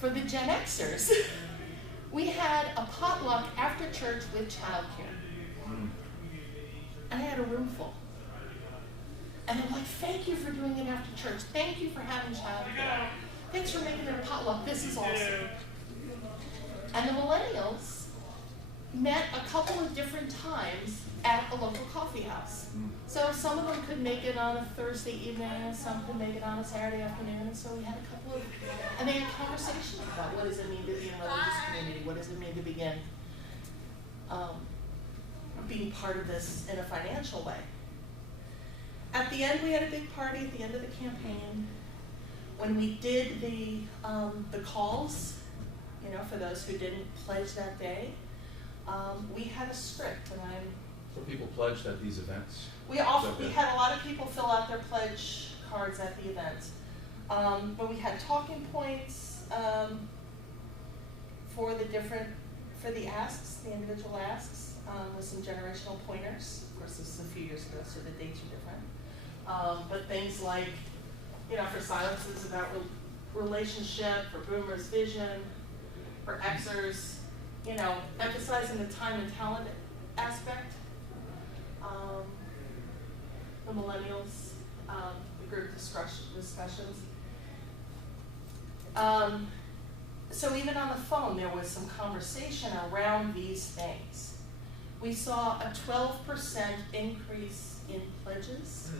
For the Gen Xers, we had a potluck after church with childcare. And I had a room full. And they're like, thank you for doing it after church. Thank you for having childcare. Thanks for making it a potluck. This is awesome. And the millennials met a couple of different times at a local coffee house. So some of them could make it on a Thursday evening, and some could make it on a Saturday afternoon, and so we had a couple of, and they had conversations about what does it mean to be in a religious community, what does it mean to begin being part of this in a financial way. At the end, we had a big party at the end of the campaign. When we did the calls, you know, for those who didn't pledge that day, we had a script, and So people pledged at these events? we had a lot of people fill out their pledge cards at the event. But we had talking points for the asks, the individual asks, with some generational pointers. Of course, this is a few years ago, so the dates are different. But things like, you know, for silences about relationship, for boomers, vision, for Xers, you know, emphasizing the time and talent aspect. The millennials, the group discussions. So even on the phone, there was some conversation around these things. We saw a 12% increase in pledges.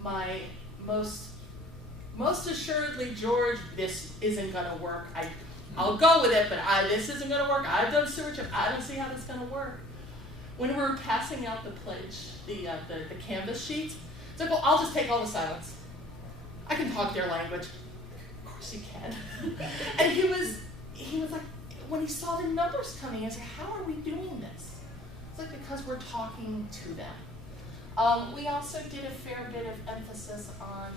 My most assuredly, George, this isn't gonna work. I'll go with it, but this isn't gonna work. I've done stewardship. I don't see how this is gonna work. when we were passing out the pledge, the canvas sheets, it's like, well, I'll just take all the silence. I can talk their language. Of course you can. And he was like, when he saw the numbers coming, he was like, how are we doing this? It's like, because we're talking to them. We also did a fair bit of emphasis on,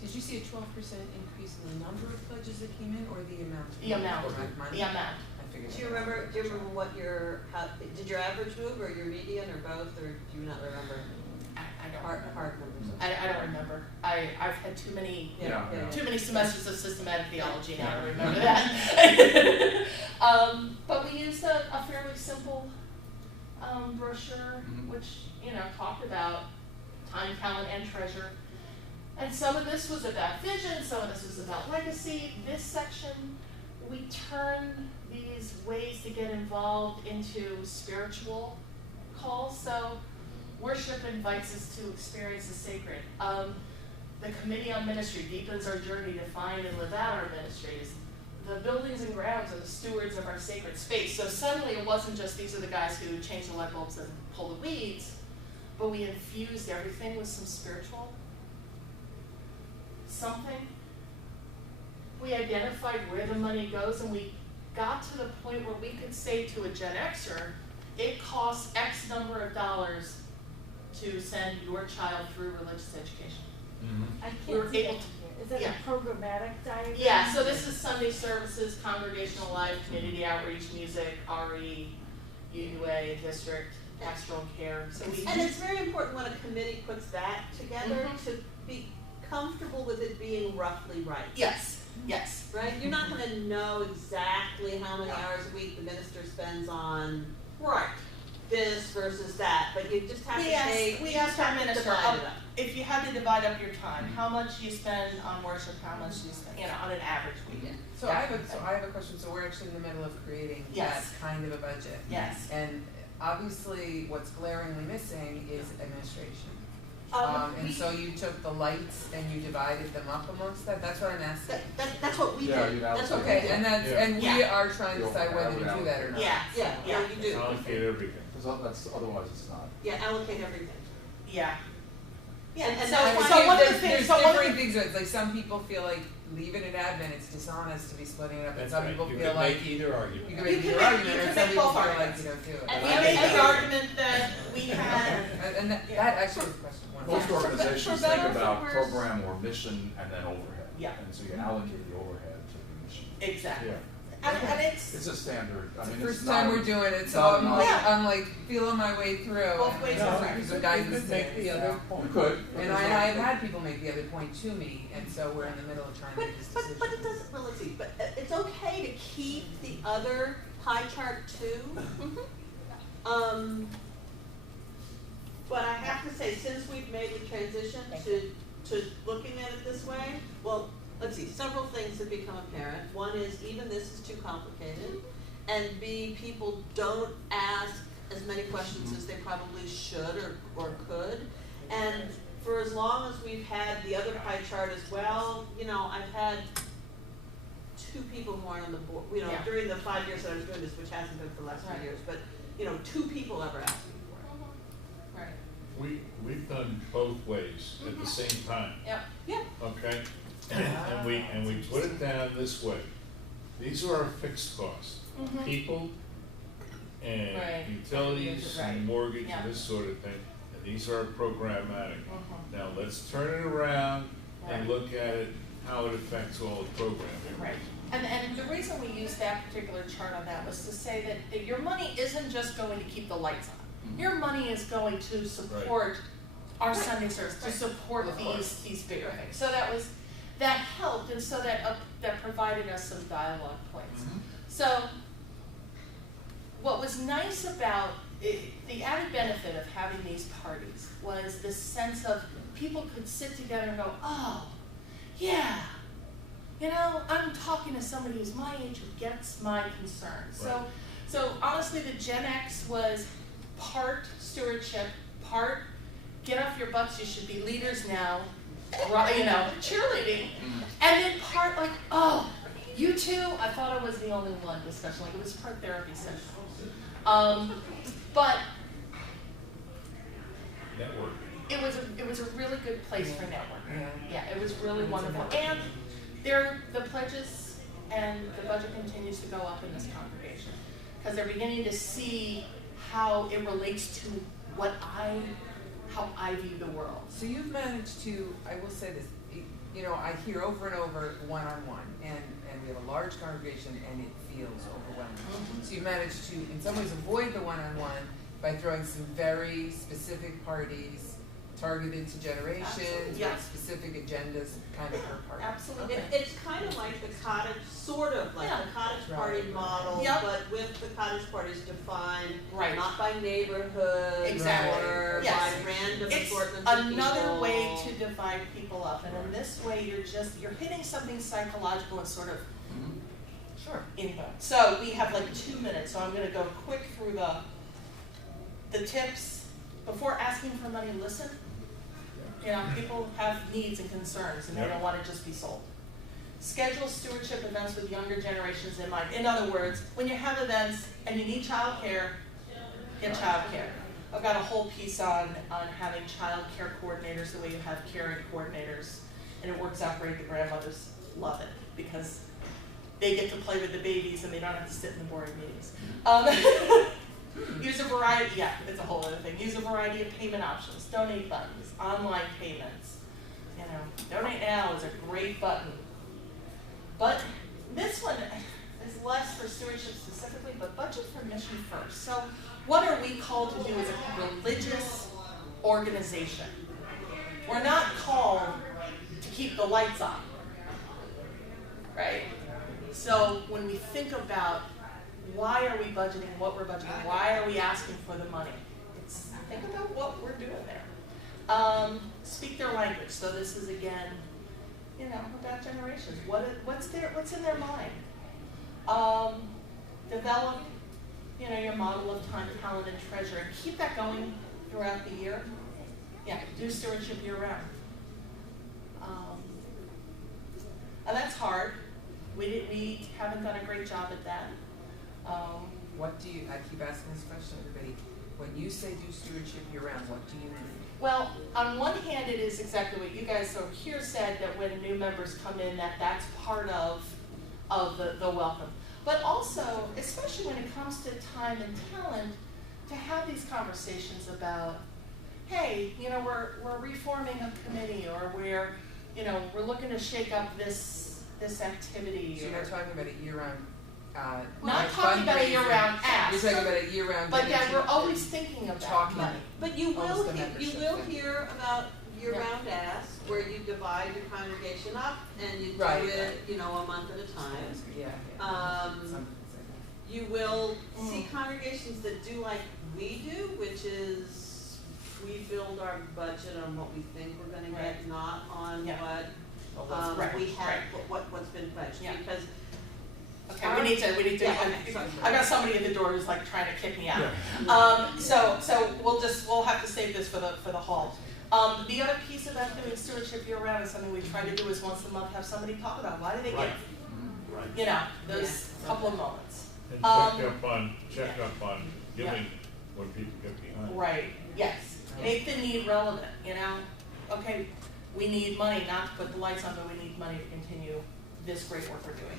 Did you see a 12% increase in the number of pledges that came in, or the amount? the amount. Or money? The amount. I figured. Do you remember what did your average move or your median or both, or do you not remember? I don't Hard remember. numbers. I don't remember. I've had too many Yeah. too many semesters of systematic theology now to remember that. But we used a fairly simple brochure, which talked about time, talent, and treasure. And some of this was about vision, some of this was about legacy. This section, we turn these ways to get involved into spiritual calls. So worship invites us to experience the sacred. The Committee on Ministry deepens our journey to find and live out our ministries. The buildings and grounds are the stewards of our sacred space. So suddenly it wasn't just these are the guys who change the light bulbs and pull the weeds, but we infused everything with some spiritual something. We identified where the money goes, and we got to the point where we could say to a Gen Xer, it costs X number of dollars to send your child through religious education. I We were can't see able that here. Is that a programmatic diagram? Yeah, so this is Sunday services, congregational life, community outreach, music, RE, UUA, district, pastoral care. So And it's very important when a committee puts that together to be comfortable with it being roughly right. Yes. Right? You're not gonna know exactly how many hours a week the minister spends on this versus that, but you just have to say, we asked our minister, divide it up. if you had to divide up your time, how much you spend on worship, how much you spend, on an average weekend. So I have a question. So we're actually in the middle of creating that kind of a budget. Yes. And obviously, what's glaringly missing is administration. And so you took the lights and you divided them up amongst that. That's what I'm asking. That's what we Yeah, did. you That's what we Okay, did. and we are trying to decide whether to do that or not. Yeah. Yeah, you do. Allocate everything. That's, otherwise it's not. Yeah, allocate everything. Yeah. Yeah, And so, that's so why one of the There's things, so one of different the, things. It's like some people feel like leave it in admin. It's dishonest to be splitting it up, and That's some right. people You feel could like make either argument. you can You make can your make- argument, you or can some make people both feel like arguments. you don't do it. and we But made I- the argument that we had, And that actually was a question one. Most Yeah. organizations For better think or for about worse. program or mission and then overhead. Yeah. And so you allocate the overhead to the mission. exactly. Yeah. And it's, It's a standard, I mean, First it's time not. we're doing it, so not I'm enough. like, Yeah. I'm like feeling my way through. Both ways and is so right. there's a You guidance could make the there, other so. point. You could. And I've had people make the other point to me, and so we're in the middle of trying to But, make this but, decision. but it doesn't really see, but it's okay to keep the other pie chart too. But I have to say, since we've made the transition to looking at it this way, well, let's see, several things have become apparent. One is even this is too complicated, and B, people don't ask as many questions as they probably should or could. And for as long as we've had the other pie chart as well, I've had 2 people who aren't on the board, Yeah. during the 5 years that I was doing this, which hasn't been for the last few Right. years, but, 2 people ever asked me for it. right. We've done both ways at the same time, Yep. Yeah. okay? And we put it down this way. These are our fixed costs, people and Right. utilities Right. and mortgage Yeah. and this sort of thing. And these are programmatic. Mhm. Now, let's turn it around and Right. look at it, how it affects all the programming. Right, and the reason we used that particular chart on that was to say that your money isn't just going to keep the lights on. Your money is going to support our Sunday service, to support these bigger things. So that helped, and so that provided us some dialogue points. So what was nice about it, the added benefit of having these parties was the sense of people could sit together and go, oh, yeah, I'm talking to somebody who's my age who gets my concerns. Right. So honestly, the Gen X was part stewardship, part get off your butts, you should be leaders now, cheerleading, and then part like, oh, you too? I thought I was the only one discussion, like it was part therapy session. But networking. It was a really good place for networking. Yeah. Yeah, it was really It's a wonderful. networking. And the pledges and the budget continues to go up in this congregation because they're beginning to see how it relates to how I view the world. So you've managed to, I will say this, you know, I hear over and over one-on-one, and we have a large congregation, and it feels overwhelming. Mhm. So you managed to, in some ways, avoid the one-on-one by throwing some very specific parties targeted to generations, Absolutely, yeah. with specific agendas, kind of per party. Absolutely. It's kind of like the cottage, sort of like Yeah. the cottage Right. party model, Yep. but with the cottage parties defined Right. not by neighborhood Exactly. or Yes. by random It's assortments of another people. way to divide people up, and in this way, you're hitting something psychological and sort of Sure. input. So we have like 2 minutes, so I'm going to go quick through the tips. Before asking for money, listen. You know, people have needs and concerns, and they Yep. don't want to just be sold. Schedule stewardship events with younger generations in mind. In other words, when you have events and you need childcare, get childcare. I've got a whole piece on having childcare coordinators the way you have caring coordinators, and it works out great. The grandmothers love it because they get to play with the babies and they don't have to sit in the boring meetings. Use a variety, yeah, it's a whole other thing. Use a variety of payment options, donate buttons, online payments. You know, donate now is a great button. But this one is less for stewardship specifically, but budget for mission first. So what are we called to do as a religious organization? We're not called to keep the lights on, right? So when we think about why are we budgeting, what we're budgeting, why are we asking for the money, it's think about what we're doing there. Speak their language. So this is again, you know, about generations. What's in their mind? Develop, you know, your model of time, talent, and treasure, and keep that going throughout the year. Yeah, do stewardship year round. And that's hard. We haven't done a great job at that. What do you, I keep asking this question, everybody, when you say do stewardship year round, what do you mean? Well, on one hand, it is exactly what you guys over here said, that when new members come in, that's part of the welcome. But also, especially when it comes to time and talent, to have these conversations about, hey, you know, we're reforming a committee, or we're looking to shake up this activity. So you're not talking about a year round. Not talking about a year-round ask. You're talking about a year-round. But yeah, we're always thinking about talking. money. But you will Almost the you membership will thing. hear about year-round asks where you divide your congregation up and you do Right, it, right. you know, a month at a time. Yeah. Um, Something You will see congregations that do like we do, which is we build our budget on what we think we're gonna Right. get, not on Yeah. what Right, we have, right. what's been pledged, Yeah. because Okay, we need to. Yeah, okay, sorry. I got somebody at the door who's like trying to kick me out. Yeah. So we'll have to save this for the hall. The other piece about doing stewardship year round is something we try to do is once a month have somebody talk about why do they Right. give? Right. You know, those couple of moments. And check yeah. up on giving when people get behind. Right, yes. Make the need relevant, you know? Okay, we need money not to put the lights on, but we need money to continue this great work we're doing.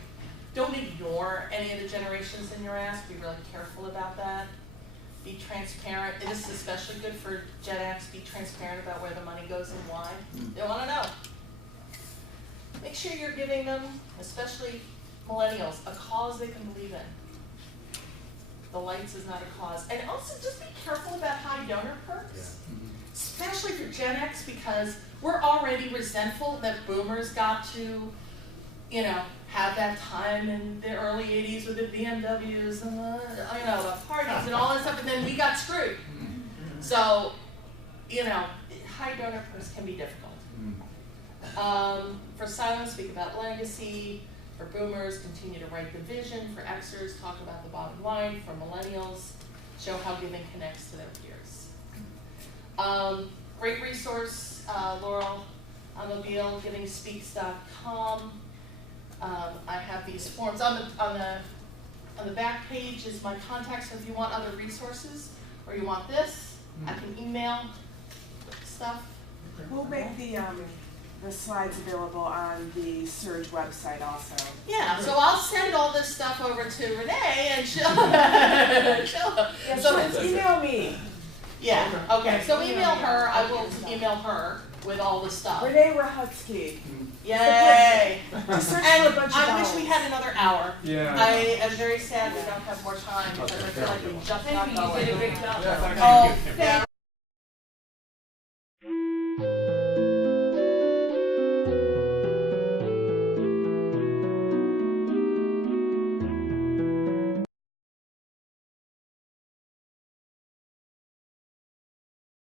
Don't ignore any of the generations in your ask. Be really careful about that. Be transparent. And this is especially good for Gen X. Be transparent about where the money goes and why. They want to know. Make sure you're giving them, especially millennials, a cause they can believe in. The lights is not a cause. And also just be careful about high donor perks. Especially for Gen X, because we're already resentful that boomers got to, you know, have that time in the early 80s with the BMWs and the parties and all that stuff, and then we got screwed. So, you know, high donor perks can be difficult. For silence, speak about legacy. For boomers, continue to write the vision. For Xers, talk about the bottom line. For millennials, show how giving connects to their peers. Great resource, Laurel Mobile, givingspeaks.com. I have these forms on the back page is my contact. So if you want other resources or you want this, I can email stuff? We'll make the slides available on the Surge website also. Yeah, so I'll send all this stuff over to Renee and she'll, Yeah, so, so email me. yeah, okay, so email her, I will email her with all the stuff. Renee Rahutsky. Yay! Just search And for a bunch of I wish vowels. we had another hour. Yeah. I am very sad we don't have more time because I feel like we just got Thank you, you going. did a great job. Yeah, thank Oh, you. thank